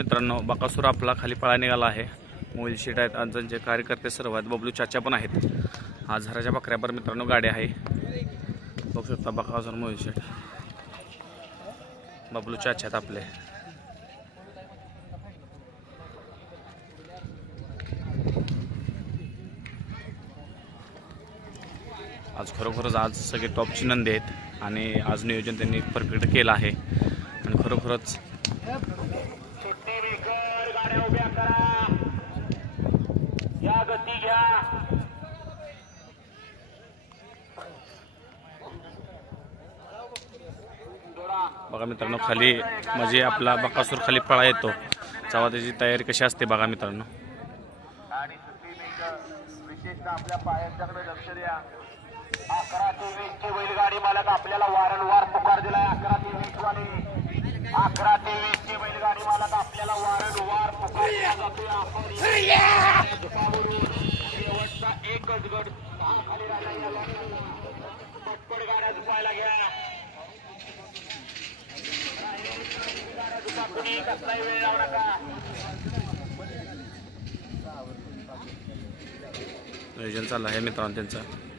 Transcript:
मित्रांनो बकासूर आपला खाली पळा निघाला आहे. मोबाईल शीट आहेत आज कार्यकर्ते सर्व आहेत. बबलू चाचा पण आहेत. आज हराच्या बकऱ्यावर मित्रांनो गाडी आहे. बघू शकता बकासूर मोबाईल शीट बबलू चाचा आहेत आपले. आज खरोखरच आज सगळे टॉपची नंदी आहेत आणि आज नियोजन त्यांनी परफेक्ट केलं आहे. आणि खरोखरच गाड्या उभ्या करा. या गती घ्या. बघा मित्रांनो खाली म्हणजे आपला बकासूर खाली पळा येतो. तेव्हा त्याची तयारी कशी असते बघा मित्रांनो. आणि विशेषतः आपल्या पायांच्याकडे लक्ष द्या. अकरा ते वीस चे बैलगाडी मालक आपल्याला वारंवार पुकार दिलाय. अकरा ते वीस वाले अकरा ते शेवटचा एकच गट पटपट गाड्या झुपायला घ्या कुणी कसलाही वेळ लावू नका नियोजन चाललं आहे मित्रांनो त्यांचं.